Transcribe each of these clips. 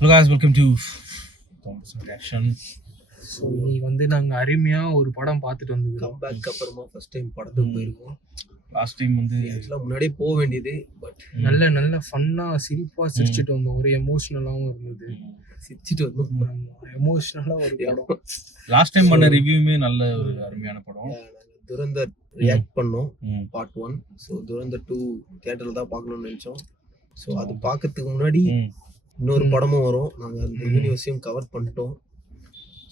Hello guys, welcome to Thomas Reaction. So இன்னைக்கு வந்து நாங்கள் அருமையாக ஒரு படம் பார்த்துட்டு வந்துக்கிறோம். கம்பேக் அப்புறமா ஃபர்ஸ்ட் டைம் படத்துக்கு போயிருக்கோம். லாஸ்ட் டைம் வந்து ஆக்சுவலாக முன்னாடியே போக வேண்டியது, பட் நல்ல ஃபன்னாக சிரிப்பாக சிரிச்சுட்டு வந்தோம். ஒரு எமோஷ்னலாகவும் இருந்தது. சிரிச்சிட்டு வந்தோம். எமோஷ்னலாக ஒரு படம். லாஸ்ட் டைம் பண்ண ரிவ்யூமே நல்ல ஒரு அருமையான படம். துரந்தர் ரியாக்ட் பண்ணோம் பார்ட் 1. ஸோ துரந்தர் 2 தியேட்டரில் தான் பார்க்கணும்னு நினச்சோம். ஸோ அது பார்க்கறதுக்கு முன்னாடி இன்னொரு படமும் வரும். நாங்கள் அந்த யூனிவர்ஸையும் கவர் பண்ணிட்டோம்.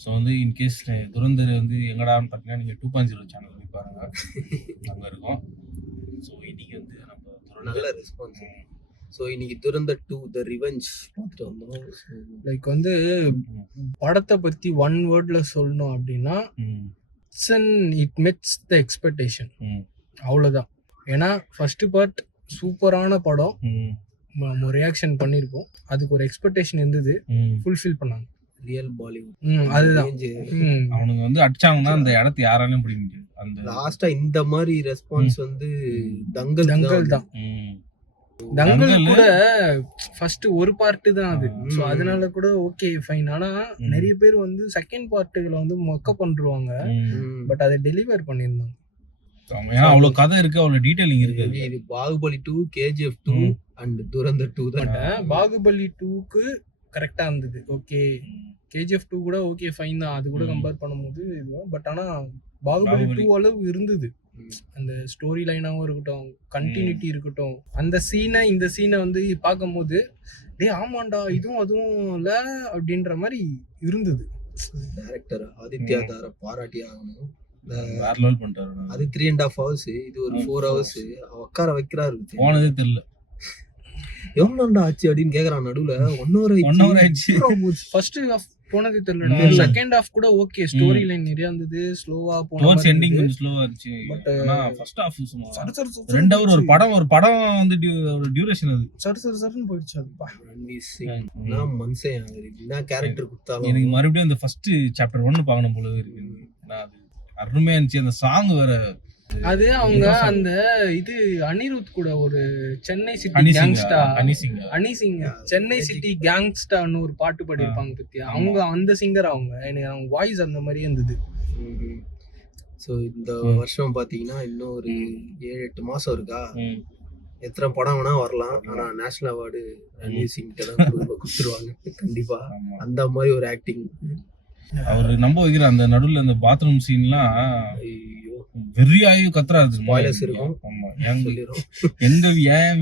ஸோ வந்து இன்கேஸ் துரந்தர் வந்து எங்கடான்னு பார்த்தீங்கன்னா நீங்கள் 2.0 சேனல் போய் பாருங்க, அங்கே இருக்கோம். ஸோ இன்னைக்கு வந்து நம்ம நல்ல ரெஸ்பான்ஸ். ஸோ இன்னைக்கு துரந்தர் 2 த ரிவெஞ்ச் பார்த்துட்டு வந்தோம். லைக் வந்து படத்தை பற்றி ஒன் வேர்டில் சொல்லணும் அப்படின்னா இட் மெட்ஸ் த எக்ஸ்பெக்டேஷன், அவ்வளோதான். ஏன்னா ஃபர்ஸ்ட் பார்ட் சூப்பரான படம், நம்ம ரியாக்ஷன் பண்ணியிருக்கோம். அதுக்கு ஒரு எக்ஸ்பெக்டேஷன் இருந்தது, ஃபுல்ஃபில் பண்ணாங்க. ரியல் பாலிவுட் அதுதான். அவனுங்க வந்து அடிச்சாங்கன்னா அந்த இடத்த யாராலையும் பிடிக்க முடியாது. அந்த லாஸ்டா இந்த மாதிரி ரெஸ்பான்ஸ் வந்து தங்கல் தான். தங்கல் கூட ஃபர்ஸ்ட் ஒரு பார்ட் தான் அது. ஸோ அதனால கூட ஓகே ஃபைன். ஆனா நிறைய பேர் வந்து செகண்ட் பார்ட்டுகளை வந்து மொக்க பண்றாங்க, பட் அதை டெலிவர் பண்ணியிருந்தாங்க. ஏன்னா அவ்வளோ கதை இருக்கு, அவ்வளோ டீடைலிங் இருக்கு. இது பாகுபலி 2, KGF 2 அண்ட் துரந்தர் 2 தான். பாகுபலி 2க்கு கரெக்டா இருந்தது. ஓகே KGF 2 கூட ஓகே ஃபைன் தான், அது கூட கம்பேர் பண்ணும்போது இதுவும். பட் ஆனா பாகுபலி 2 அளவு இருந்தது. அந்த ஸ்டோரி லைனாகவும் இருக்கட்டும், கண்டினியூட்டி இருக்கட்டும், அந்த சீனை இந்த சீனை வந்து பார்க்கும்போது டே ஆமாண்டா இதுவும் அதுவும் இல்ல அப்படின்ற மாதிரி இருந்தது. டைரக்டர் ஆதித்யா தார பாராட்டி ஆகணும். வேற லெவல் பண்ணிட்டாரு. அது 3.5 hours, இது ஒரு 4 hours உட்கார வைக்கிறாரு. போனதே தெரியல எவ்வளோண்டா ஆச்சு அப்படின்னு கேக்குறான். நடுவுல 1 hour ஆயிடுச்சு. ஃபர்ஸ்ட் ஹாஃப் போனது தெரியல. செகண்ட் ஹாஃப் கூட ஓகே, ஸ்டோரி லைன் நிறைய இருந்தது, ஸ்லோவா போன எண்டிங் கொஞ்சம் ஸ்லோவா இருந்துச்சு. பட் ஃபர்ஸ்ட் ஹாஃப் சும்மா 2 hour ஒரு படம் வந்து ஒரு டியூரேஷன் அது சர்ன்னு போயிடுச்சு. அதுப்பா நான் மனுஷன் என்ன கேரக்டர் கொடுத்தாலும் எனக்கு மறுபடியும் அந்த ஃபர்ஸ்ட் சாப்டர் 1 பார்க்கணும் போலவே இருக்கு. அது அருமையா இருந்துச்சு. அந்த சாங் வேற, அது அவங்க அந்த இது அனிருத் கூட ஒரு சென்னை சிட்டி கேங்ஸ்டா, அனிசிங் சென்னை சிட்டி கேங்ஸ்டான்னு ஒரு பாட்டு பாடியிருப்பாங்க பத்தியா, அவங்க அந்த சிங்கர். எனக்கு அவங்க வாய்ஸ் அந்த மாதிரியே இருந்தது. ஸோ இந்த வருஷம் பாத்தீங்கன்னா இன்னும் ஒரு 7-8 மாசம் இருக்கா. எத்தனை படம் வேணா வரலாம், ஆனா நேஷனல் அவார்டு ரன்வீர் சிங் கிட்ட தான் கொடுத்துருவாங்க கண்டிப்பா. அந்த மாதிரி ஒரு ஆக்டிங் அவரு நம்ப வைக்கிற. அந்த நடுவுல அந்த பாத்ரூம் சீன்லாம் வெறியாயி கத்துறாரு. ஸ்பாய்லர்ஸ் இருக்கும். ஆமா, என்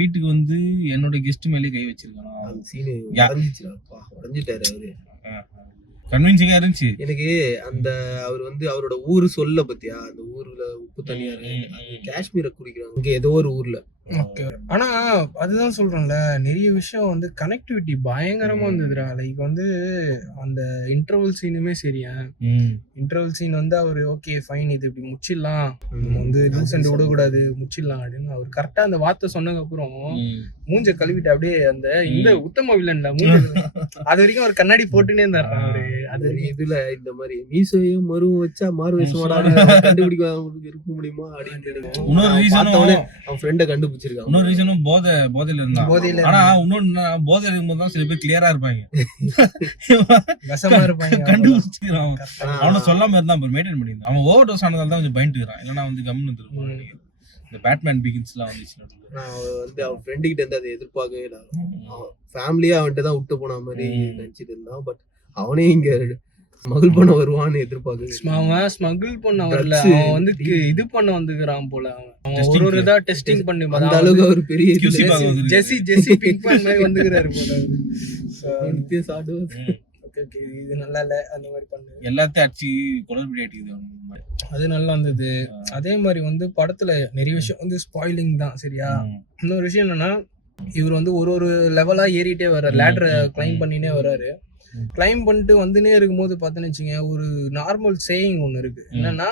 வீட்டுக்கு வந்து என்னோட கெஸ்ட் மேலே கை வச்சிருக்கான். அந்த சீன் உடஞ்சிட்டாரு அவரு. கன்வின்சிங்கா இருந்துச்சு எனக்கு. அந்த அவர் வந்து அவரோட ஊரு சொல்ல பத்தியா, அந்த ஊர்ல உப்பு தனியாரு காஷ்மீரை குடிக்கிறாங்க இங்க ஏதோ ஒரு ஊர்ல. ஆனா அதுதான் சொல்றேன்ல, நிறைய விஷயம் வந்து கனெக்டிவிட்டி பயங்கரமா இருந்ததுடா. லைக் வந்து அந்த இன்டர்வல் சீனுமே சரியா, இன்டர்வல் சீன் வந்து அவரு ஓகே ஃபைன் இது இப்படி முச்சிடலாம், நம்ம வந்து லூசண்ட் விடக்கூடாது முச்சிடலாம் அப்படின்னு அவர் கரெக்டா அந்த வார்த்தை சொன்னதுக்கு அப்புறம் மூஞ்ச கழுவிட்டு அப்படியே அந்த இந்த உத்தம வில்லன்ல மூஞ்ச அது வரைக்கும் அவர் கண்ணாடி போட்டுனே இருந்தாரு அவரு. அது இதுல இந்த மாதிரி மீசையும் மருவும் வச்சா மாறு வயசு கண்டுபிடிக்க இருக்க முடியுமா அப்படின்னு அவன் ஃப்ரெண்ட கண்டுபிடிச்சிருக்கான். இன்னொரு ரீசனும் போதையில இருந்தான். ஆனா இன்னொன்னு போதையில இருக்கும்போது தான் சில பேர் கிளியரா இருப்பாங்க, விஷமா இருப்பாங்க, கண்டுபிடிச்சிருக்கான். அவனை சொல்லாம இருந்தான், மெயின்டைன் பண்ணிருந்தான். அவன் ஓவர் டோஸ் ஆனதால தான் கொஞ்சம் பயந்துக்கிறான், இல்லைன்னா வந்து கம்னு இருந்திருப்பான். இந்த பேட்மேன் பிகின்ஸ்லாம் வந்துச்சு. நான் வந்து அவன் ஃப்ரெண்டு கிட்ட இருந்து அதை எதிர்பார்க்கவே இல்லை. அவன் ஃபேமிலியா அவன்கிட்ட தான் விட்டு போன மாதிரி நினைச்சிட்டு இருந்தான். பட் அவனே இங்க ஸ்மகிள் பண்ண வருவான்னு எதிர்பார்க்க. அவன் ஸ்மகிள் பண்ண வரல, அவன் வந்து இது பண்ண வந்துக்கிறான் போல. அவன் ஒரு இதா டெஸ்டிங் பண்ணி அந்த அளவுக்கு ஒரு பெரிய ஜெசி பிங்க்மேன் மாதிரி வந்துக்கிறாரு போல. இது நல்லா இல்ல, அந்த மாதிரி பண்ணு எல்லாத்தையும் அடிச்சு குளறுபடி ஆயிடுது. அது நல்லா இருந்தது. அதே மாதிரி வந்து படத்துல நிறைய விஷயம் வந்து ஸ்பாயிலிங் தான் சரியா. இன்னொரு விஷயம் என்னன்னா, இவர் வந்து ஒரு லெவலா ஏறிட்டே வர்றாரு, லேடரை கிளைம் பண்ணினே வர்றாரு. கிளைம் பண்ணிட்டு வந்துனே இருக்கும்போது பார்த்தேன்னு வச்சுங்க, ஒரு நார்மல் சேயிங் ஒன்று இருக்கு. என்னன்னா,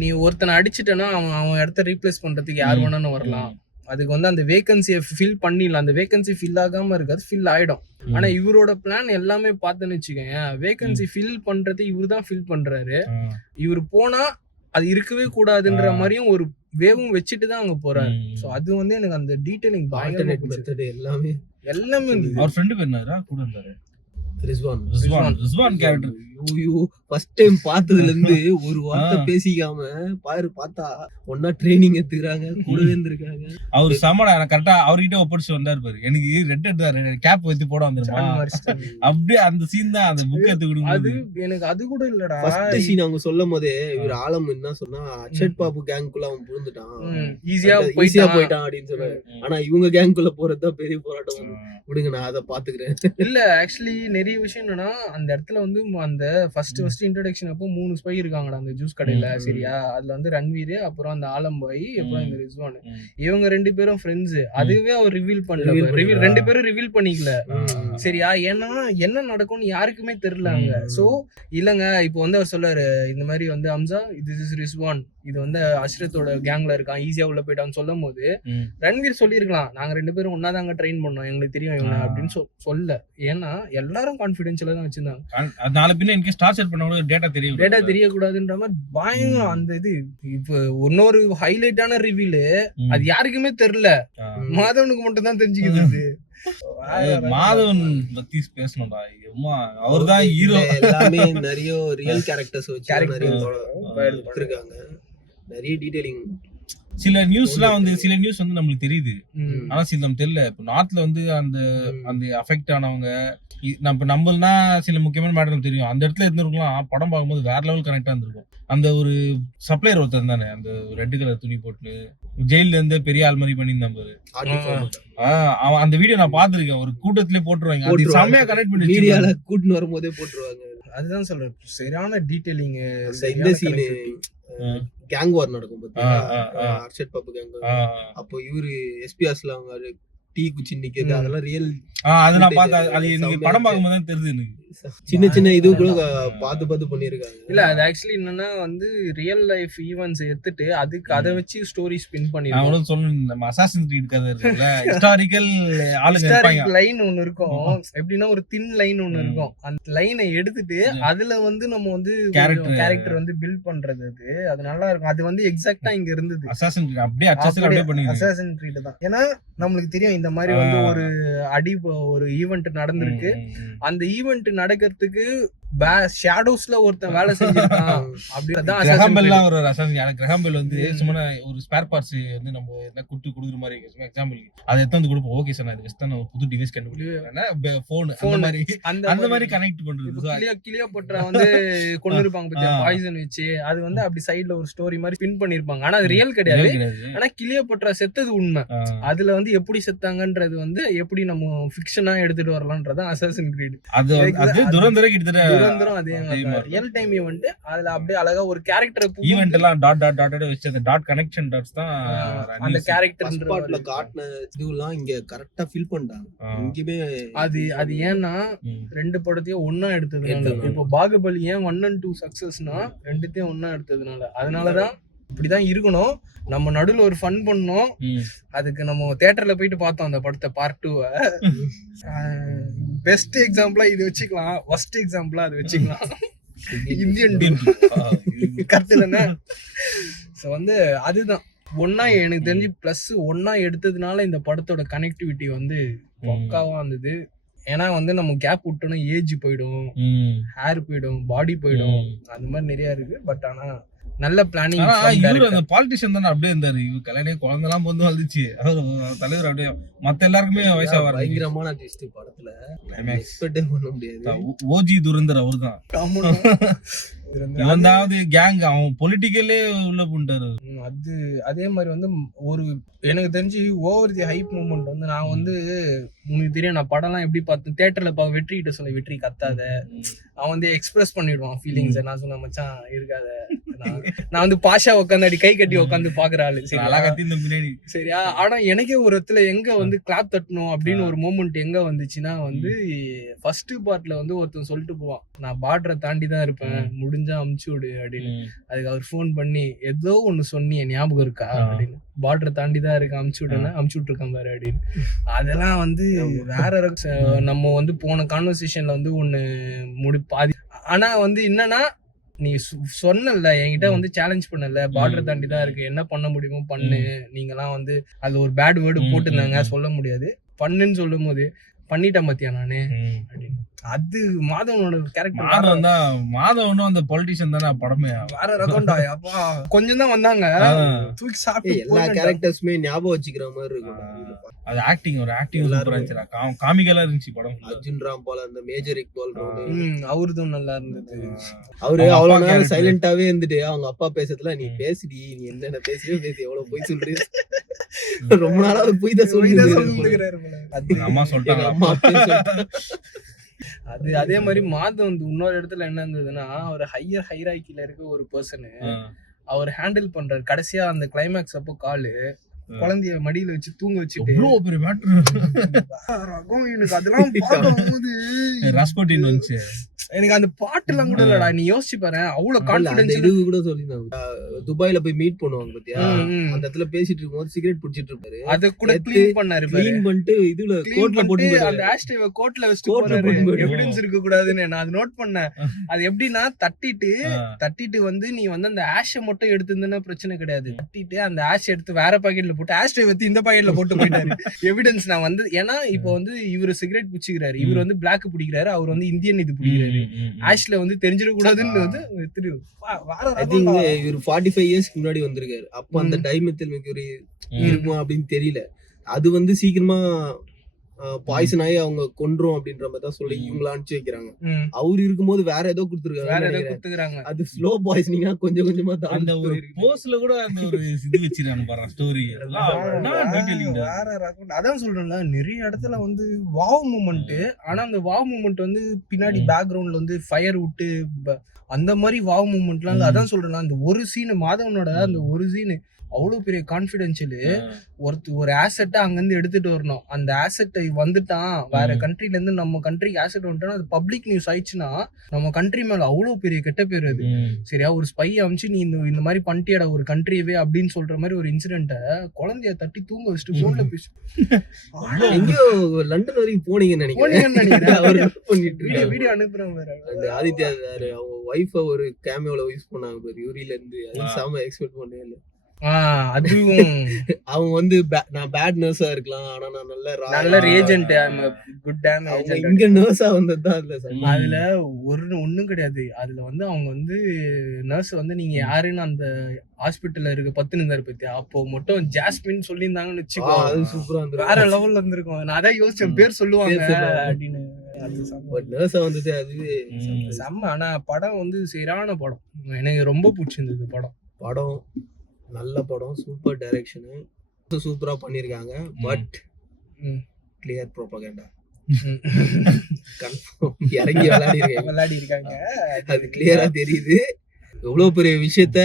நீ ஒருத்தனை அடிச்சுட்டேன்னா அவன் இடத்த ரீப்ளேஸ் பண்றதுக்கு யார் வேணாலும் வரலாம். அதுக்கு வந்து அந்த வேகன்சியை ஃபில் பண்ணிடலாம். அந்த வேகன்சி ஃபில் ஆகாம இருக்காது, ஃபில் ஆயிடும். ஆனா இவரோட பிளான் எல்லாமே பார்த்தேன்னு வச்சுக்கோங்க, வேகன்சி ஃபில் பண்றது இவரு தான் ஃபில் பண்றாரு. இவர் போனா அது இருக்கவே கூடாதுன்ற மாதிரியும் ஒரு வேவும் வச்சுட்டு தான் அங்க போறாரு. சோ அது வந்து எனக்கு அந்த டீடைலிங் பயங்கரமா எல்லாமே எல்லாமே அவர் ஃப்ரெண்ட் பேர் என்னடா கூட இருந்தாரு, ரிஸ்வான் கேரக்டர் ஃபர்ஸ்ட் டைம் பார்த்ததுல இருந்து ஒரு வார்த்தை பேசிக்காம பார்த்தா ஒன்னா ட்ரைனிங் எடுத்துக்கிறாங்க, கூடவே இருந்திருக்காங்க. அவர் சமடா கரெக்டா அவர்கிட்ட ஒப்படைச்சு வந்தாரு பாரு. எனக்கு ரெட் கேப் வச்சு போட வந்துருமா அப்படியே அந்த சீன் தான். அந்த புக் எடுத்து கொடுங்க. அது எனக்கு அது கூட இல்லடா. ஃபர்ஸ்ட் சீன் அவங்க சொல்லும் போதே இவர் ஆலம் என்ன சொன்னா, அக்ஷத் பாபு கேங்குள்ள அவன் புரிந்துட்டான், ஈஸியா போயிட்டான் அப்படின்னு சொன்னாரு. ஆனா இவங்க கேங்குள்ள போறதுதான் பெரிய போராட்டம். விடுங்க, நான் அதை பாத்துக்கிறேன். இல்ல ஆக்சுவலி நிறைய விஷயம் என்னன்னா, அந்த இடத்துல வந்து அந்த ஃபர்ஸ்ட் இன்ட்ரோடக்ஷன் அப்போ 3 ஸ்பை இருக்காங்கடா அந்த ஜூஸ் கடையில. சரியா, அதுல வந்து ரன்வீர், அப்புறம் அந்த ஆலம் பாய், அப்புறம் இந்த ரிஸ்வான். இவங்க 2 பேரும் ஃப்ரெண்ட்ஸ். அதுவே அவர் ரிவீல் பண்ணல. 2 பேரும் ரிவீல் பண்ணிக்கல. சரியா, ஏன்னா என்ன நடக்கும்னு யாருக்குமே தெரியல அங்க. சோ இல்லங்க, இப்போ வந்து அவர் சொல்லாரு இந்த மாதிரி வந்து அம்சா திஸ் இஸ் ரிஸ்வான், இது வந்து அஷ்ரத்தோட கேங்ல இருக்கான், ஈஸியா உள்ள போயிட்டான்னு சொல்லும் போது ரன்வீர் சொல்லிருக்கலாம், நாங்க 2 பேரும் ஒன்னாதாங்க ட்ரெயின் பண்ணோம், எங்களுக்கு தெரியும் இவனை அப்படின்னு சொல்ல. ஏன்னா எல்லாரும் கான்பிடென்ஷியலா தான் வச்சிருந்தாங்க. நாளை பின்ன எனக்கு ஸ்டார்ட் பண்ண டேட்டா தெரியக்கூடாதுன்ற மாதிரி பயங்கரம் அந்த இது. இப்ப இன்னொரு ஹைலைட்டான ரிவீல், அது யாருக்குமே தெரியல, மாதவனுக்கு மட்டும் தான் தெரிஞ்சுக்கிது. மாதவன் பத்தி பேசணும்டா. அவர்தான் ஹீரோ. எல்லாமே நிறைய ரியல் கேரக்டர்ஸ் வச்சு எடுத்துருக்காங்க. நிறைய டீடைலிங். சில நியூஸ்லாம் வந்து நம்மளுக்கு தெரியுது, ஆனா சில நம்ம தெரியல. இப்ப நார்த்ல வந்து அந்த அஃபெக்ட் ஆனவங்க நம்மளா சில முக்கியமான மேடம் தெரியும். அந்த இடத்துல இருந்திருக்கலாம், படம் பார்க்கும்போது வேற லெவல் கனெக்டா இருந்திருக்கும். அந்த ஒரு சப்ளையர் ஒருத்தர் தானே, அந்த ரெட் கலர் துணி போட்டு ஜெயில இருந்து பெரிய ஆள் மாதிரி பண்ணியிருந்தான் பாரு. அவன் அந்த வீடியோ நான் பாத்துருக்கேன். ஒரு கூட்டத்திலே போட்டுருவாங்க, செம்மையா கனெக்ட் பண்ணி மீடியால கூட்டின்னு வரும்போதே போட்டுருவாங்க. அதுதான் சொல்றேன், சரியான டீடைலிங். இந்த சீனு கேங் வார் நடக்கும் பாத்தீங்களா, அர்ஷத் பாபு கேங். அப்போ இவரு எஸ்பிஆர்ஸ்ல அவங்க டீ குச்சி நிக்கிறது, அதெல்லாம் ரியல். அது நான் பார்த்தேன். அது எனக்கு படம் பார்க்கும்போது தான் தெரியுது. எனக்கு சின்ன இது கூட பார்த்து பண்ணிருக்காங்க. இல்ல அது ஆக்சுவலி என்னன்னா வந்து ரியல் லைஃப் ஈவென்ட்ஸ் எடுத்துட்டு அதுக்கு அதை வச்சு ஸ்டோரி ஸ்பின் பண்ணிருக்காங்க. அவனும் சொல்லணும், நம்ம அசாசின் கிரீட் கதை இருக்குல்ல, ஹிஸ்டாரிக்கல் லைன் ஒன்னு இருக்கும். எப்படின்னா ஒரு தின் லைன் ஒன்னு இருக்கும். அந்த லைனை எடுத்துட்டு அதுல வந்து நம்ம வந்து கேரக்டர் வந்து பில்ட் பண்றது. அது நல்லா இருக்கும். அது வந்து எக்ஸாக்ட்டா இங்க இருந்தது. அசாசின் கிரீட் அப்படியே பண்ணி அசாசின் கிரீட் தான். ஏன்னா நம்மளுக்கு தெரியும் இந்த மாதிரி வந்து ஒரு ஈவென்ட் நடந்திருக்கு. அந்த ஈவென்ட் நடக்கிறதுக்கு ஷேடோஸ்ல ஒருத்தன் வேலை செஞ்சிருக்கான். அப்படிதான் கிரஹாம் பெல் வந்து சும்மா ஒரு ஸ்பேர் பார்ட்ஸ் வந்து நம்ம என்ன குட்டு குடுக்குற மாதிரி எக்ஸாம்பிள் அதை எடுத்து வந்து கொடுப்போம். ஓகே சார், நான் இது வெஸ்ட் நான் புது டிவைஸ் கண்டுபிடிக்கிறேன், போன் அந்த மாதிரி கனெக்ட் பண்றது. கிளியோபாட்ரா வந்து கொண்டு இருப்பாங்க பத்தியா, பாய்சன் வச்சு. அது வந்து அப்படி சைடுல ஒரு ஸ்டோரி மாதிரி பின் பண்ணிருப்பாங்க. ஆனா அது ரியல் கிடையாது. ஆனா கிளியோபாட்ரா செத்தது உண்மை. அதுல வந்து எப்படி செத்தாங்கன்றது வந்து எப்படி நம்ம ஃபிக்ஷனா எடுத்துட்டு வரலாம்ன்றது அசாசின் கிரீட். அது துரந்தர கிட்டத்தட்ட அதே ரியல் டைம் ஈவென்ட். அதுல அப்படியே அழகா ஒரு கேரக்டர் ஈவென்ட் எல்லாம் டாட் வச்சு அந்த டாட் கனெக்ஷன் டாட்ஸ் தான் அந்த கேரக்டர் ஸ்பாட்ல காட்ன இதுலாம் இங்க கரெக்ட்டா ஃபில் பண்ணிட்டாங்க. இங்கவே அது ஏன்னா 2 படத்தையும் ஒண்ணா எடுத்ததுனால. இப்போ பாகுபலி ஏன் 1 and 2 சக்சஸ்னா 2த்தையும் ஒண்ணா எடுத்ததுனால. அதனாலதான் இப்படிதான் இருக்கணும். நம்ம நடுவுல ஒரு ஃபன் பண்ணோம். அதுக்கு நம்ம தியேட்டர்ல போயிட்டு பார்த்தோம் அந்த படத்தை பார்ட் 2. பெஸ்ட் எக்ஸாம்பிளா இது வச்சுக்கலாம், ஃபர்ஸ்ட் எக்ஸாம்பிளா அது வச்சுக்கலாம். இந்தியன் கரெக்ட் தானே? ஸோ வந்து அதுதான் ஒன்னா எனக்கு தெரிஞ்சு பிளஸ் ஒன்னா எடுத்ததுனால இந்த படத்தோட கனெக்டிவிட்டி வந்து பக்காவா இருந்தது. ஏன்னா வந்து நம்ம கேப் விட்டோம்னா ஏஜ் போயிடும், ஹேர் போயிடும், பாடி போயிடும், அந்த மாதிரி நிறைய இருக்கு. பட் ஆனா நல்ல பிளானிங். அந்த பாலிட்டிஷியன் தானே அப்படியே இருந்தாரு. இவரு கல்யாணம் குழந்தைலாம் வந்து வந்துச்சு. அவர் தலைவர் அப்படியே மத்த எல்லாருக்குமே வயசா வர பயங்கரமான ட்விஸ்ட் படத்துல எக்ஸ்பெக்ட் பண்ண முடியாது. ஓஜி துரந்தர் அவர்தான். இவந்தாவது கேங் அவன் பொலிட்டிக்கலே உள்ள பண்ணிட்டாரு. அது அதே மாதிரி வந்து ஒரு எனக்கு தெரிஞ்சு ஓவர் தி ஹைப் மூமெண்ட் வந்து நான் வந்து உங்களுக்கு தெரியும், நான் படம்லாம் எப்படி பார்த்தேன் தியேட்டர்ல வெற்றி கிட்ட சொல்ல, வெற்றி கத்தாத, அவன் வந்து எக்ஸ்பிரஸ் பண்ணிடுவான் ஃபீலிங்ஸ். நான் சொன்ன மச்சான் இருக்காத, நான் வந்து பாஷா உட்காந்து அடி கை கட்டி உட்காந்து பாக்குற ஆளு. சரியா, ஆனா எனக்கே ஒரு இடத்துல எங்க வந்து கிளாப் தட்டணும் அப்படின்னு ஒரு மூமெண்ட் எங்க வந்துச்சுன்னா வந்து ஃபர்ஸ்ட் பார்ட்ல வந்து ஒருத்தன் சொல்லிட்டு போவான், நான் பார்டரை தாண்டி தான் இருப்பேன், முடிஞ்சா அமுச்சு விடு அப்படின்னு. அதுக்கு அவர் போன் பண்ணி ஏதோ ஒண்ணு சொன்னி ஞாபகம் இருக்கா அப்படின்னு, பார்டரை தாண்டி தான் இருக்கு, அமுச்சு விட்டுருக்கான் பாரு அப்படின்னு. அதெல்லாம் வந்து வேற நம்ம வந்து போன கான்வர்சேஷன்ல வந்து ஒண்ணு பாதி. ஆனா வந்து என்னன்னா நீ சொன்னல என்கிட்ட வந்து சேலஞ்ச் பண்ணல, பார்டர் தாண்டி தான் இருக்கு, என்ன பண்ண முடியுமோ பண்ணு. நீங்கலாம் வந்து அது ஒரு பேட் வேர்டு போட்டுருந்தாங்க, சொல்ல முடியாது, பண்ணுன்னு சொல்லும் போது பண்ணிட்டேன் பாத்தியா நானு அப்படின்னு. அது மாதவனோட கேரக்டர் மாதவனும் அந்த பொலிட்டிஷியன் தானே படமே வேற ரகம்டா. அப்பா கொஞ்சம் தான் வந்தாங்க, தூக்கி சாப்பிட்டு எல்லா கேரக்டர்ஸுமே ஞாபகம் வச்சுக்கிற மாதிரி இருக்கும். அது ஆக்டிங் சூப்பரா இருந்துச்சு, காமிக்கலா இருந்துச்சு படம். அர்ஜுன் ராம்பால், அந்த மேஜர் இக்பால் அவருதும் நல்லா இருந்தது. அவரு அவ்வளவு நேரம் சைலண்டாவே இருந்துட்டு அவங்க அப்பா பேசுறதுல நீ பேசுடி, நீ என்னென்ன பேசுறியோ பேசி, எவ்வளவு போய் சொல்றீங்க, ரொம்ப நாளா போய் தான் சொல்லுங்கிறாரு. அம்மா சொல்லிட்டாங்க, அம்மா அது அதே மாதிரி மாதம் வந்து இன்னொரு இடத்துல என்ன இருந்ததுன்னா, அவர் ஹையர் ஹைராக்கில இருக்க ஒரு பர்சனு அவர் ஹேண்டில் பண்றாரு. கடைசியா அந்த கிளைமேக்ஸ் அப்போ குழந்தைய மடியில வச்சு தூங்க வச்சுட்டு எனக்கு அதெல்லாம் பார்க்கும்போது ராஸ்போர்டின் வந்துச்சு. எனக்கு அந்த பாட்டு எல்லாம் கூட இல்லடா, நீ யோசிச்சு பாரு. அவ்வளவு கான்ஃபிடன்ஸ். இது கூட சொல்லிருந்தாங்க, துபாயில போய் மீட் பண்ணுவாங்க பாத்தியா, அந்த இடத்துல பேசிட்டு இருக்கும்போது சிகரெட் புடிச்சிட்டு இருப்பாரு, அத கூட க்ளீன் பண்ணாரு. க்ளீன் பண்ணிட்டு இதுல கோட்ல போட்டு அந்த ஆஷ்ட்ரேவை கோட்ல வச்சு போறாரு, எவிடன்ஸ் இருக்க கூடாதுன்னு. நான் அது நோட் பண்ணேன். அது எப்படின்னா தட்டிட்டு வந்து நீ வந்து அந்த ஆஷை மட்டும் எடுத்துருந்தா பிரச்சனை கிடையாது. தட்டிட்டு அந்த ஆஷ் எடுத்து வேற பாக்கெட்ல போட்டு ஆஷ்ட்ரே வச்சு இந்த பாக்கெட்ல போட்டு போயிட்டாரு. எவிடன்ஸ் நான் வந்து, ஏன்னா இப்போ வந்து இவரு சிகரெட் பிடிச்சிக்கிறாரு, இவர் வந்து பிளாக் பிடிக்கிறாரு, அவர் வந்து இந்தியன் இது பிடிக்கிறாரு. ஆஷ்ல வந்து தெரிஞ்சிட கூடாதுன்னு வந்து இவர் 45 இயர்ஸ்க்கு முன்னாடி வந்திருக்காரு. அப்ப அந்த டைமெத்தில் மெர்க்குரி இருக்குமா அப்படின்னு தெரியல. அது வந்து சீக்கிரமா பாய்சன் ஆகி அவங்க கொன்றும் அப்படின்ற மாதிரி தான் சொல்லி இவங்கள அனுப்பிச்சு வைக்கிறாங்க. அவரு இருக்கும்போது வேற ஏதோ கொடுத்துருக்காங்க. அது ஸ்லோ பாய்சனிங்கா கொஞ்சம் கொஞ்சமா அந்த ஒரு போஸ்ல கூட அந்த ஒரு இது வச்சிருக்காங்க பாருங்க ஸ்டோரி. அதான் சொல்றேன்ல, நிறைய இடத்துல வந்து வாவ் மூமெண்ட். ஆனா அந்த வாவ் மூமெண்ட் வந்து பின்னாடி பேக்ரவுண்ட்ல வந்து ஃபயர் விட்டு அந்த மாதிரி வாவ் மூமெண்ட்லாம். அதான் சொல்றேன், அந்த ஒரு சீனு மாதவனோட அந்த ஒரு சீனு அவ்வளவு பெரிய கான்பிடென்ஷியல். ஒரு ஆசெட்டை அங்கிருந்து எடுத்துட்டு வரணும். அந்த ஆசெட்டை வந்துட்டான் வேற கண்ட்ரில இருந்து நம்ம கண்ட்ரிக்கு ஆசெட் வந்துட்டான், அது பப்ளிக் நியூஸ் ஆயிடுச்சுன்னா நம்ம கண்ட்ரி மேல அவ்வளவு பெரிய கெட்ட பேர். அது சரியா, ஒரு ஸ்பை அமிச்சு நீ இந்த மாதிரி பண்ணிட்டியடா ஒரு கண்ட்ரியவே அப்படின்னு சொல்ற மாதிரி ஒரு இன்சிடென்ட்டை குழந்தைய தட்டி தூங்க வச்சுட்டு போன்ல பேசு. எங்கயோ லண்டன் வரைக்கும் போனீங்கன்னு நினைக்கிறேன். வீடியோ அனுப்புறேன் வேற. அந்த ஆதித்யா அவங்க ஒய்ஃபை ஒரு கேமியோல யூஸ் பண்ணாங்க பாரு, யூரியில இருந்து. அது செம எக்ஸ்பெக்ட் பண்ணவே இல்லை. அதுவும் அவங்க வந்து நான் பேட் நர்ஸா இருக்கலாம், ஆனா நான் நல்ல ஏஜென்ட், குட் டேம் ஏஜென்ட். இங்க நர்ஸா வந்ததுதான் அதுல ஒண்ணும் கிடையாது. அதுல வந்து அவங்க வந்து நர்ஸ் வந்து நீங்க யாருன்னு அந்த ஹாஸ்பிட்டல்ல இருக்க 10 இருந்தாரு பத்தியா, அப்போ மட்டும் ஜாஸ்மின் சொல்லியிருந்தாங்கன்னு வச்சுக்கோ, அது சூப்பரா இருந்தது, வேற லெவல்ல இருந்திருக்கும். நான் அதான் யோசிச்சேன், பேர் சொல்லுவாங்க அப்படின்னு. நர்ஸா வந்தது அதுவே செம்ம. ஆனா படம் வந்து சரியான படம், எனக்கு ரொம்ப பிடிச்சிருந்தது படம். நல்ல படம், சூப்பர் டைரக்ஷன், சூப்பரா பண்ணிருக்காங்க. But clear propaganda. கன்ஃபார்ம் இறங்கி விளையாடி இருக்காங்க, அது கிளியரா தெரியுது. எவ்வளவு பெரிய விஷயத்த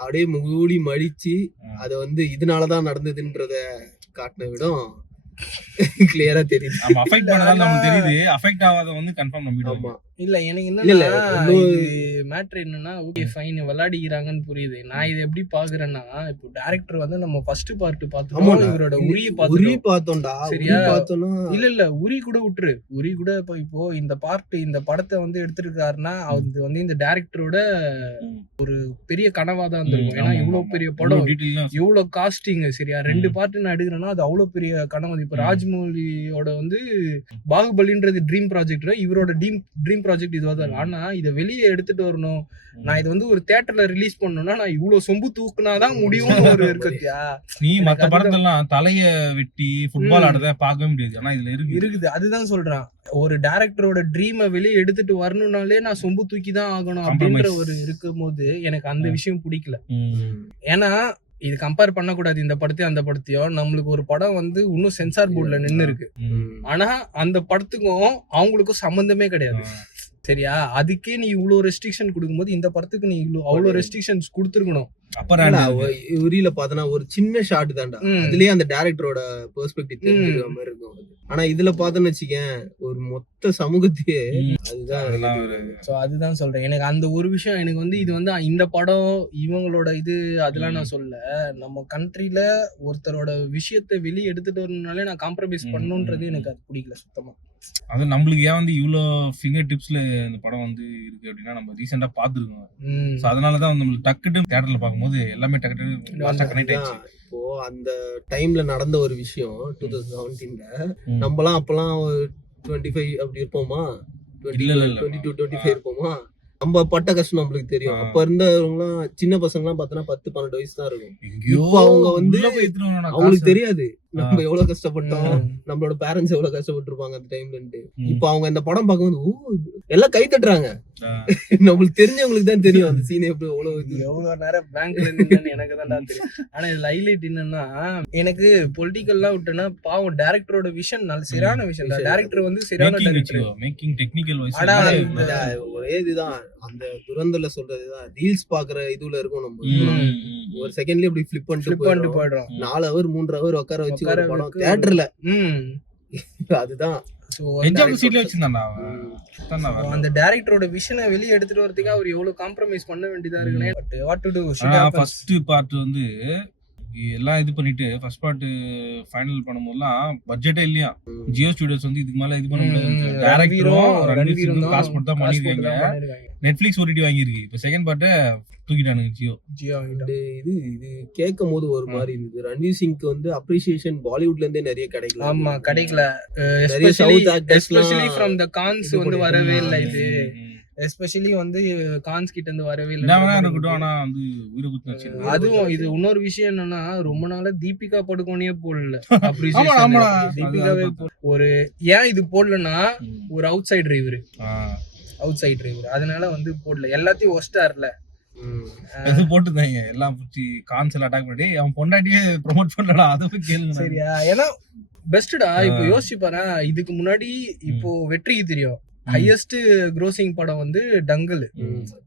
அப்படியே மூடி மடிச்சு அத வந்து இதனாலதான் நடந்ததுன்றத காட்டின விடம் கிளியரா தெரியுது. நம்ம அஃபெக்ட் பண்ணதால நமக்கு தெரியுது, அஃபெக்ட் ஆகாத வந்து கன்ஃபார்ம் நம்பிடுவோம். ஆமா இல்ல எனக்கு என்ன மேட்டர் என்னன்னா, ஓகே ஃபைன் விளையாடிக்கிறாங்கன்னு புரியுது. நான் இது எப்படி பாக்குறேன்னா, இப்போ டைரக்டர் வந்து நம்ம ஃபர்ஸ்ட் பார்ட் பார்த்தோம், இவரோட உரி பார்த்தோம்டா. சரியா, இல்ல உரி கூட விட்டுரு, உரி கூட இப்போ இந்த படத்தை வந்து எடுத்திருக்காருன்னா அது வந்து இந்த டைரக்டரோட ஒரு பெரிய கனவா தான் இருந்திருக்கும். ஏன்னா இவ்வளவு பெரிய படம், இவ்வளவு காஸ்டிங், சரியா 2 பார்ட் நான் எடுக்கிறேன்னா அது அவ்வளவு பெரிய கனவு. இப்ப ராஜ்மௌலியோட வந்து பாகுபலின்றது ட்ரீம் ப்ராஜெக்ட், இவரோட ட்ரீம் ப்ராஜெக்ட் இதுவா தான். ஆனா இதை வெளியே எடுத்துட்டு வரணும், நான் இது வந்து ஒரு தியேட்டர்ல ரிலீஸ் பண்ணணும்னா நான் இவ்வளவு சொம்பு தூக்குனாதான் முடியும்னு ஒரு இருக்கத்தியா. நீ மத்த படத்தெல்லாம் தலைய வெட்டி ஃபுட்பால் ஆடுறத பார்க்கவே முடியாது, ஆனா இதுல இருக்குது. அதுதான் சொல்றேன், ஒரு டைரக்டரோட ட்ரீமை வெளியே எடுத்துட்டு வரணும்னாலே நான் சொம்பு தூக்கி தான் ஆகணும் அப்படின்ற ஒரு இருக்கும் போது எனக்கு அந்த விஷயம் பிடிக்கல. ஏன்னா இது கம்பேர் பண்ணக்கூடாது இந்த படத்தையும் அந்த படத்தையும். நம்மளுக்கு ஒரு படம் வந்து இன்னும் சென்சார் போர்டுல நின்று இருக்கு, ஆனா அந்த படத்துக்கும் அவங்களுக்கும் சம்பந்தமே கிடையாது. சரியா, அதுக்கே நீ இவ்வளவு ரெஸ்ட்ரிக்ஷன் கொடுக்கும்போது இந்த படத்துக்கு நீ அவ்வளவு ரெஸ்ட்ரிக்ஷன்ஸ் கொடுத்துருக்கணும். உரியில பாத்தனா ஒரு சின்ன ஷாட் தான்டா, அதுலயே அந்த டைரக்டரோட பெர்ஸ்பெக்டிவ் தெரிஞ்சுக்கிற மாதிரி இருக்கும். ஆனா இதுல பாத்தோன்னு வச்சுக்கேன், ஒரு மொத்த சமூகத்தையே அதுதான் சொல்றேன். எனக்கு அந்த ஒரு விஷயம் எனக்கு வந்து இது வந்து இந்த படம் இவங்களோட இது அதெல்லாம் நான் சொல்ல, நம்ம கண்ட்ரில ஒருத்தரோட விஷயத்தை வெளியே எடுத்துட்டு வரணும்னாலே நான் காம்ப்ரமைஸ் பண்ணணும்ன்றது எனக்கு அது பிடிக்கல சுத்தமா. அது நம்மளுக்கு ஏன் வந்து இவ்வளோ ஃபிங்கர் டிப்ஸ்ல இந்த படம் வந்து இருக்கு அப்படின்னா நம்ம ரீசெண்டா பார்த்துருக்கோம். ஸோ அதனாலதான் நம்மளுக்கு டக்குட்டு தியேட்டர்ல பார்க்கும்போது எல்லாமே டக்குட்டு கனெக்ட் ஆயிடுச்சு. இப்போ அந்த டைம்ல நடந்த ஒரு விஷயம் 2017ல நம்மலாம் அப்பெல்லாம் 25 அப்படி இருப்போமா, 22 25 இருப்போமா. நம்ம பட்ட கஷ்டம் நம்மளுக்கு தெரியும். அப்ப இருந்தவங்கலாம் சின்ன பசங்கலாம் பார்த்தோன்னா 10-12 வயசு தான் இருக்கும். இப்போ அவங்க வந்து அவங்களுக்கு தெரியாது நம்ம எவ்வளவு கஷ்டப்பட்டோம், நம்மளோட பேரண்ட்ஸ் எவ்வளவு கஷ்டப்பட்டிருப்பாங்க அந்த டைம்லன்ட்டு. இப்போ அவங்க இந்த படம் பார்க்கும்போது எல்லாம் கை தட்டுறாங்க. நம்மளுக்கு தெரிஞ்சவங்களுக்கு தான் தெரியும் அந்த சீன் எப்படி எவ்வளவு நேரம் பேங்க்ல நின்னு எனக்கு தான் தெரியும். ஆனா இதுல ஹைலைட் என்னன்னா, எனக்கு பொலிட்டிக்கல்லாம் விட்டுனா பாவம் டைரக்டரோட விஷன் நல்ல சரியான விஷன். டைரக்டர் வந்து சரியான டைரக்டர், மேக்கிங் டெக்னிக்கல் வைஸ் ஒரே இதுதான். அந்த துரந்தர்ல சொல்றதுதான் ரீல்ஸ் பாக்குற இதுல இருக்கும். நம்ம ஒரு செகண்ட்லயே இப்படி ஃபிளிப் பண்ணிட்டு போயிடுறோம். 4 hour 3 hour உட்கார வச்சு ஒரு படம் தியேட்டர்ல. அதுதான் அந்த டைரக்டரோட விஷனை வெளியே எடுத்துட்டு வரதுக்கு அவர் எவ்வளவு காம்ப்ரமைஸ் பண்ண வேண்டியதா இருக்குன்னு. But what to to. First part வந்து எல்லாம் இது பண்ணிட்டு ஃபர்ஸ்ட் பார்ட் ஃபைனல் பண்ணும்போதெல்லாம் பட்ஜெட்டே இல்லையா. ஜியோ ஸ்டுடியோஸ் வந்து இதுக்கு மேல இது பண்ண முடியாது. டைரக்டரும் ரன்வீரும் காசு போட்டு தான் பண்ணிருக்காங்க. நெட்ஃபிளிக்ஸ் ஓடிடி வாங்கியிருக்கு. இப்போ செகண்ட் பார்ட் தூக்கிட்டானுங்க ஜியோ. இது கேட்கும் போது ஒரு மாதிரி இருந்தது. ரன்வீர் சிங்க்கு வந்து அப்ரிசியேஷன் பாலிவுட்ல இருந்தே நிறைய கிடைக்கல. ஆமா கிடைக்கல. எஸ்பெஷலி ஃப்ரம் தி கான்ஸ் வந்து வரவே இல்லை. இது எஸ்பெஷலி வந்து கான்ஸ் கிட்ட இருந்து வரவே இல்லை. அதுவும் இது இன்னொரு விஷயம் என்னன்னா, ரொம்ப நாளா தீபிகா படுகோனியே போடல அப்ரிசியேஷன். தீபிகாவே ஒரு ஏன் இது போடலன்னா, ஒரு அவுட் சைடர் இவரு, அவுட் சைட் டிரைவர், அதனால வந்து போடல. எல்லாத்தையும் ஒஸ்டார்ல போட்டுதாங்க எல்லாம் கான்சல் அட்டாக் பண்ணி அவன் பொண்டாட்டியே ப்ரோமோட் பண்ணலடா. அதை போய் கேளுங்க சரியா. ஏன்னா பெஸ்ட்டா இப்போ யோசிச்சு பாரு. இதுக்கு முன்னாடி இப்போ வெற்றிக்கு தெரியும் ஹையஸ்ட் க்ரோசிங் படம் வந்து டங்கல்.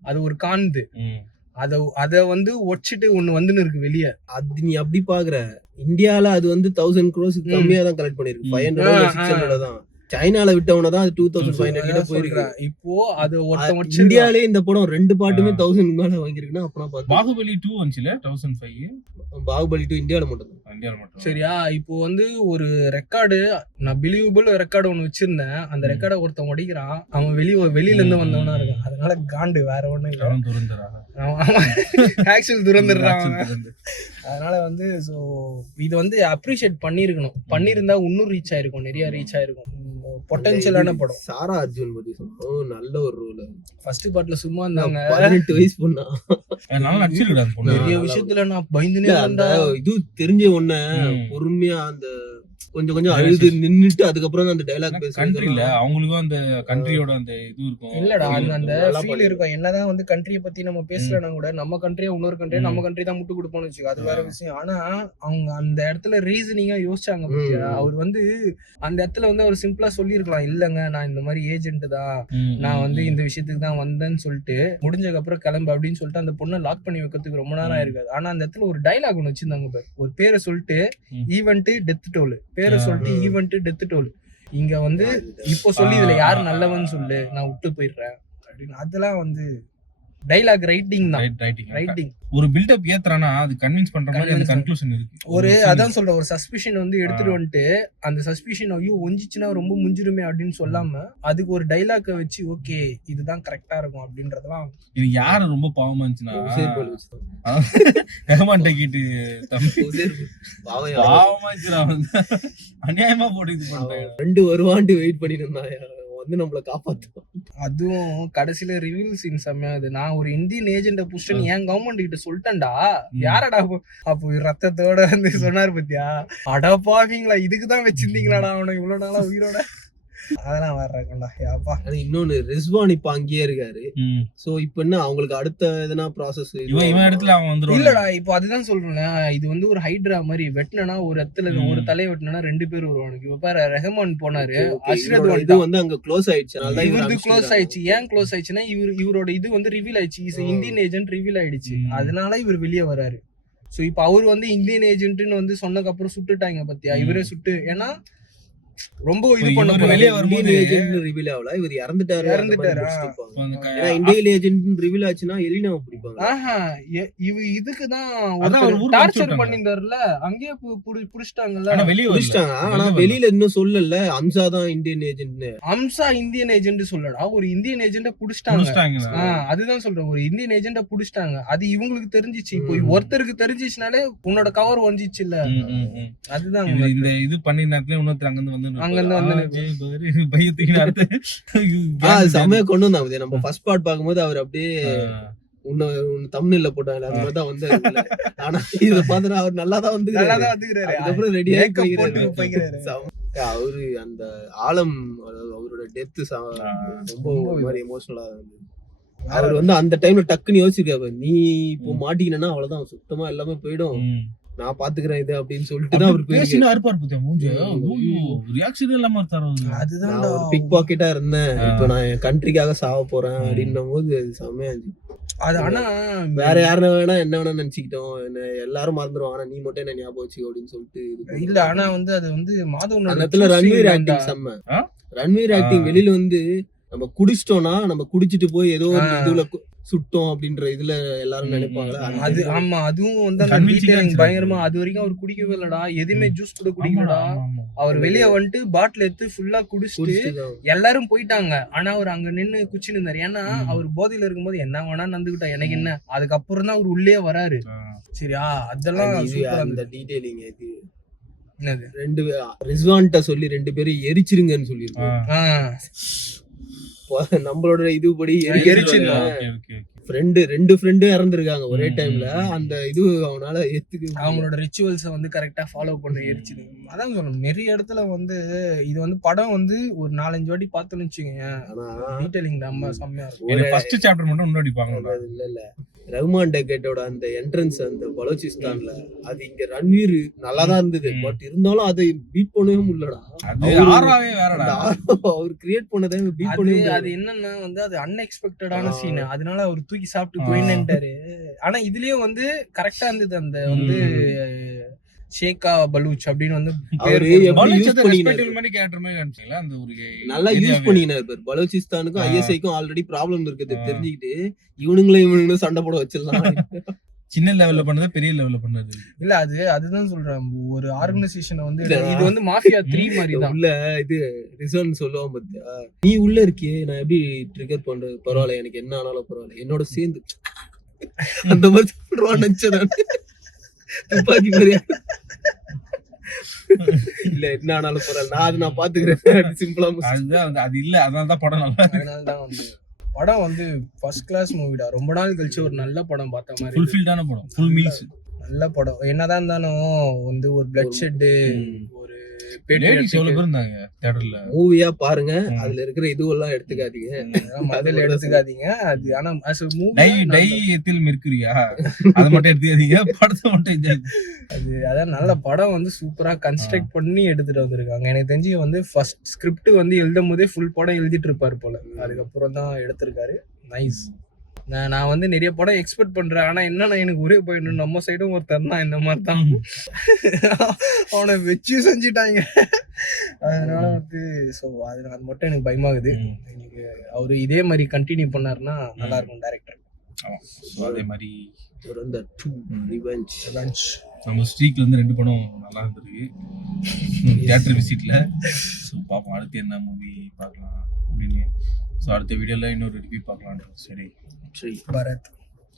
அது ஒரு கான்து. அத வந்து ஒச்சிட்டு ஒண்ணு வந்துன்னு இருக்கு வெளியே. அது நீ அப்படி பாக்குற. இந்தியால அது வந்து 1000 crores கம்மியா தான் கலெக்ட் பண்ணிருக்கு. 500 600 தான். சைனால விட்டவன தான் 2500 கிட்ட போயிருக்கு. இப்போ அது ஒருத்தன் இந்தியாலே இந்த படம் 2 பாட்டுமே 1000 மேல வாங்கிருக்குன்னா அப்பனா பாத்து. பாகுபலி 2 வந்துச்சுல 1005. பாகுபலி 2 இந்தியால மட்டும். சரியா. இப்போ வந்து ஒரு ரெக்கார்டு, நான் பிலீவபிள் ரெக்கார்டு ஒன்னு வச்சிருந்தேன். அந்த ரெக்கார்டை ஒருத்தன் உடைக்கிறான். அவன் வெளியில இருந்து வந்தவனா இருக்கான். அதனால காண்டு வேற ஒண்ணும் இல்ல. ஆக்சுவல் துரந்துறான். அதனால வந்து சோ இது வந்து அப்ரிஷியேட் பண்ணிருக்கணும். பண்ணிருந்தா இன்னும் ரீச் ஆயிருக்கும், நிறைய ரீச் ஆயிருக்கும். பொட்டன்ஷியலான படம். சாரா அர்ஜுன் பத்தி சொன்னோம். நல்ல ஒரு ரோல். ஃபர்ஸ்ட் பார்ட்ல சும்மா இருந்தாங்க. 18 வயசு பொண்ணா. நல்லா நடிச்சிருக்கா அந்த பொண்ணு. நிறைய விஷயத்துல நான் பயந்துனே இருந்தேன். இது தெரிஞ்ச ஒண்ணே பொறுமையா அந்த கொஞ்சம் அழுது நின்னுட்டு அதுக்கப்புறம் அந்த டயலாக் பேசுறாங்க. கண்ட்ரில அவங்களுக்கும் அந்த கண்ட்ரியோட அந்த இது இருக்கும். இல்லடா அந்த ஃபீல் இருக்கும். என்னதான் வந்து கண்ட்ரியை பத்தி நம்ம பேசலனா கூட நம்ம கண்ட்ரியா இன்னொரு கண்ட்ரியா நம்ம கண்ட்ரி தான் முட்டு கொடுப்போம்னு வச்சுக்கோ, அது வேற விஷயம். ஆனா அவங்க அந்த இடத்துல ரீசனிங்கா யோசிச்சாங்க பத்தியா. அவர் வந்து அந்த இடத்துல வந்து அவர் சிம்பிளா சொல்லியிருக்கலாம், இல்லங்க நான் இந்த மாதிரி ஏஜென்ட் தான், நான் வந்து இந்த விஷயத்துக்கு தான் வந்தேன்னு சொல்லிட்டு முடிஞ்சதுக்கு அப்புறம் கிளம்பு அப்படின்னு சொல்லிட்டு அந்த பொண்ணை லாக் பண்ணி வைக்கிறதுக்கு ரொம்ப நேரம் ஆயிருக்காது. ஆனா அந்த இடத்துல ஒரு டைலாக் ஒன்று வச்சிருந்தாங்க பாரு. ஒரு பேரை சொல்லிட்டு ஈவென்ட் டெத் டோல், பேரை சொல்லிட்டு ஈவென்ட் டெத் டோல். இங்க வந்து இப்போ சொல்லி இதுல யாரு நல்லவன்னு சொல்லு, நான் விட்டு போயிடுறேன் அப்படின்னு. அதெல்லாம் வந்து டைலாக் ரைட்டிங் தான். ரைட்டிங் ஒரு பில்டப் ஏத்துறானா அது கன்வின்ஸ் பண்ற மாதிரி அந்த கன்க்ளூஷன் இருக்கு. ஒரு அதான் சொல்ற ஒரு சஸ்பிஷன் வந்து எடுத்துட்டு வந்துட்டு அந்த சஸ்பிஷன் ஐயோ ஒஞ்சிச்சுன்னா ரொம்ப முஞ்சிருமே அப்படின்னு சொல்லாம அதுக்கு ஒரு டைலாக்க வச்சு ஓகே இதுதான் கரெக்டா இருக்கும் அப்படின்றதெல்லாம். இது யாரு ரொம்ப பாவமா இருந்துச்சுன்னா ரஹ்மான் டக்கிட்டு பாவமா இருந்துச்சு. அநியாயமா போட்டு இது பண்றாங்க. 2 வருவாண்டு வெயிட் பண்ணிட்டு இருந்தாயா வந்து நம்மள காப்பாத்தும். அதுவும் கடைசியில ரிவீல் சீன் செம்மையாது. நான் ஒரு இந்தியன் ஏஜென்ட புஷ்டன் என் கவர்மெண்ட் கிட்ட சொல்லிட்டேன்டா, யாரடா அப்போ ரத்தத்தோட வந்து சொன்னாரு பத்தியா, அடா பாவீங்களா இதுக்குதான் வச்சிருந்தீங்களாடா அவனை இவ்வளவு நாளா உயிரோட. அதெல்லாம் வர்றாங்கடா யாப்பா. இன்னொன்னு ரிஸ்வான் இப்ப அங்கேயே இருக்காரு. சோ இப்ப என்ன அவங்களுக்கு அடுத்த எதனா ப்ராசஸ் இவன் இடத்துல அவன் வந்துருவான். இல்லடா இப்போ அதுதான் சொல்றேன். இது வந்து ஒரு ஹைட்ரா மாதிரி வெட்டினா ஒரு இடத்துல ஒரு தலை வெட்டினா 2 பேர் வருவானுக்கு. இப்ப பாரு ரஹ்மான் போனாரு, அஷ்ரத் வந்து அங்க க்ளோஸ் ஆயிடுச்சு. இவருக்கு க்ளோஸ் ஆயிடுச்சு. ஏன் க்ளோஸ் ஆயிடுச்சுன்னா இவரோட இது வந்து ரிவீல் ஆயிடுச்சு. இந்தியன் ஏஜென்ட் ரிவீல் ஆயிடுச்சு. அதனால இவர் வெளியே வராரு. சோ இப்ப அவர் வந்து இந்தியன் ஏஜென்ட்னு வந்து சொன்னதுக்கு அப்புறம் சுட்டுட்டாங்க பத்தியா. இவரே சுட்டு, ஏன்னா ரொம்ப இது இப்ப பண்ண இவரு போறாரு. வெளிய வரும்போது இந்தியன் ஏஜென்ட் ரிவீல் ஆகல, இவர் இறந்துட்டாரு. இறந்துட்டாரா? ஏன்னா இந்தியன் ஏஜென்ட் ரிவீல் ஆச்சுன்னா எலினாவை பிடிப்பாங்க. ஆஹா, இதுக்குதான் அதான் அவர் ஊருக்கு டார்ச்சர் அனுப்பிச்சு பண்ணிருந்தாருல, அங்கேயே புடிச்சிட்டாங்கல்ல. ஆனா வெளிய வரல. பிடிச்சிட்டாங்க. ஆனா வெளியில இன்னும் சொல்லல அம்சா தான் இந்தியன் ஏஜென்ட்னு. அம்சா இந்தியன் ஏஜென்ட் சொல்லடா, ஒரு இந்தியன் ஏஜென்ட புடிச்சிட்டாங்க. முடிச்சிட்டாங்க. அதுதான் சொல்றேன், ஒரு இந்தியன் ஏஜென்ட புடிச்சிட்டாங்க. அது இவங்களுக்கு தெரிஞ்சிச்சு. இப்போ ஒருத்தருக்கு தெரிஞ்சிச்சுனாலே உன்னோட கவர் வந்துச்சு இல்ல. அதுதான் இந்த இது பண்ணி நேரத்துல இன்னொருத்தர் அங்க இருந்து செம்மையா கொண்டு வந்தாங்க. நம்ம ஃபர்ஸ்ட் பார்ட் பாக்கும்போது அவர் அப்படியே தமிழ்ல போட்டாங்க, அது மாதிரி தான் வந்து. ஆனா இத பாத்தா அவர் நல்லாதான் வந்துக்கிறாரு. அதுக்கப்புறம் ரெடியா அவரு அந்த ஆலம், அவரோட டெத் ரொம்ப ஒரு மாதிரி எமோஷனலா இருந்தது. அவர் வந்து அந்த டைம்ல டக்குன்னு யோசிக்காரு, நீ இப்போ மாட்டிக்கினா அவ்வளவுதான், சுத்தமா எல்லாமே போயிடும், நான் பாத்துக்கிறேன் இது அப்படின்னு சொல்லிட்டு தான் அவர் பேசினா இருப்பார் பத்தியா மூஞ்ச. ரியாக்ஷன் இல்லாம இருக்காரு. அதுதான் நான் ஒரு பிக் பாக்கெட்டா இருந்தேன், இப்போ நான் என் கண்ட்ரிக்காக சாவ போறேன் அப்படின்னும் போது அது செம்மையா இருந்துச்சு. அது ஆனா வேற யாருன்னா வேணா என்ன வேணா நினைச்சுக்கிட்டோம், என்ன எல்லாரும் மறந்துடுவாங்க, ஆனா நீ மட்டும் என்ன ஞாபகம் வச்சுக்கோ அப்படின்னு சொல்லிட்டு இல்ல. ஆனா வந்து அது வந்து மாதவனோட அந்த இடத்துல ரன்வீர் ஆக்டிங் செம்ம. ரன்வீர் ஆக்டிங் வெளியில வந்து நம்ம குடிச்சிட்டோம்னா, நம்ம குடிச்சிட்டு போய் ஏதோ ஒரு இதுல சுட்டோம் அப்படின்ற இதுல எல்லாரும் நினைப்பாங்களா. அது ஆமா, அதுவும் வந்து அந்த டீடைலிங் பயங்கரமா. அது வரைக்கும் அவர் குடிக்கவே இல்லடா, எதுவுமே ஜூஸ் கூட குடிக்கலடா. அவர் வெளிய வந்துட்டு பாட்டில் எடுத்து ஃபுல்லா குடிச்சிட்டு எல்லாரும் போயிட்டாங்க. ஆனா அவர் அங்க நின்னு குச்சின்னு இருந்தாரு. ஏன்னா அவர் போதையில இருக்கும்போது என்ன வேணா நந்துக்கிட்டா, எனக்கு என்ன. அதுக்கப்புறம் தான் அவர் உள்ளே வராரு. சரியா, அதெல்லாம் அந்த டீடைலிங். இது என்னது, ரெண்டு ரிஸ்வான்ட்ட சொல்லி 2 பேரும் எரிச்சிருங்கன்னு சொல்லிருக்காங்க. நம்மளோட இதுபடி ரெண்டு ஃப்ரெண்டு இறந்துருக்காங்க ஒரே டைம்ல. அந்த இது அவனால அவங்களோட ரிச்சுவல்ஸை வந்து கரெக்டா ஃபாலோ பண்ண எரிச்சிது. அதான் சொல்லணும், நிறைய இடத்துல வந்து இது வந்து படம் வந்து ஒரு 4-5 வாட்டி பார்த்தோன்னு வச்சுக்கோங்க. டீடைலிங் நம்ம செம்மையா இருக்கும். ஃபர்ஸ்ட் சாப்டர் மட்டும் முன்னாடி பாருங்க. இல்ல ரஹ்மான் டெக்கேட்டோட அந்த என்ட்ரன்ஸ் அந்த பலோச்சிஸ்தான்ல, அது இங்க ரன்வீர் நல்லாதான் இருந்தது. பட் இருந்தாலும் அதை பீட் பண்ணவே முடியலடா. அவர் கிரியேட் பண்ணதை பீட் பண்ணவே. அது என்னன்னா வந்து அது அன்எக்ஸ்பெக்டடான சீன், அதனால அவர் தூக்கி சாப்பிட்டு போயிட்டாரு. ஆனா இதுலயும் வந்து கரெக்டா இருந்தது. அந்த வந்து ஷேகா பலூச் அப்படின்னு வந்து நல்லா யூஸ் பண்ணினாரு. பலூச்சிஸ்தானுக்கும் ஐஎஸ்ஐக்கும் ஆல்ரெடி ப்ராப்ளம் இருக்குது தெரிஞ்சுக்கிட்டு இவனுங்களும் சண்டை போட வச்சிடலாம். சின்ன லெவல்ல பண்ணது பெரிய லெவல்ல பண்ணது இல்ல. அதுதான் சொல்றேன், ஒரு ஆர்கனைசேஷன் வந்து இது வந்து மாஃபியா 3 மாதிரி தான். உள்ள இது ரிசன் சொல்லுவான் பாத்தியா, நீ உள்ள இருக்கியே நான் எப்படி ட்ரிகர் பண்றது, பரவாயில்ல எனக்கு என்ன ஆனாலும் பரவாயில்ல என்னோட சேர்ந்து அந்த மாதிரி சொல்றான்னு நினைச்சேன். துப்பாக்கி மாதிரியா இல்ல என்ன ஆனாலும் பரவாயில்ல, நான் பாத்துக்கிறேன் சிம்பிளா. அது இல்ல, அதனாலதான் படம் நல்லா. அதனாலதான் வந்து படம் வந்து ஃபர்ஸ்ட் கிளாஸ் மூவிடா. ரொம்ப நாள் கழிச்சு ஒரு நல்ல படம் பார்த்த மாதிரி. ஃபுல்ஃபில்டான படம், ஃபுல் மீல்ஸ். நல்ல படம். என்னதான் இருந்தாலும் வந்து ஒரு பிளட் ஷெட், ஒரு மூவியா பாருங்க. அதுல இருக்கிற இதுவெல்லாம் எடுத்துக்காதீங்க, முதல்ல எடுத்துக்காதீங்க. அது ஆனா மெர்க்குரியா அதை மட்டும் எடுத்துக்காதீங்க, படத்தை மட்டும். அது அதான் நல்ல படம் வந்து சூப்பரா கன்ஸ்ட்ரக்ட் பண்ணி எடுத்துட்டு வந்திருக்காங்க. எனக்கு தெரிஞ்சு வந்து ஃபர்ஸ்ட் ஸ்கிரிப்ட் வந்து எழுதும் போதே ஃபுல் படம் எழுதிட்டு இருப்பாரு போல, அதுக்கப்புறம் தான் எடுத்திருக்காரு. நைஸ். நான் வந்து நிறைய படம் எக்ஸ்பெக்ட் பண்றேன். ஆனா என்னன்னா எனக்கு ஒரே போயிடணும், நம்ம சைடும் ஒருத்தர் தான் இந்த மாதிரி தான் அவனை வச்சு செஞ்சுட்டாங்க. அதனால வந்து அது மட்டும் எனக்கு பயமாகுது. எனக்கு அவரு இதே மாதிரி கண்டினியூ பண்ணாருன்னா நல்லா இருக்கும் டைரக்டர். அதே மாதிரி நம்ம ஸ்ட்ரீக்ல இருந்து 2 படம் நல்லா இருந்திருக்கு தியேட்டர் விசிட்ல. ஸோ பார்ப்போம் அடுத்து என்ன மூவி பார்க்கலாம் அப்படின்னு. ஸோ அடுத்த வீடியோல இன்னொரு ரிவ்யூ பார்க்கலாம். சரி, Bharat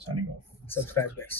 signing off. Subscribe guys.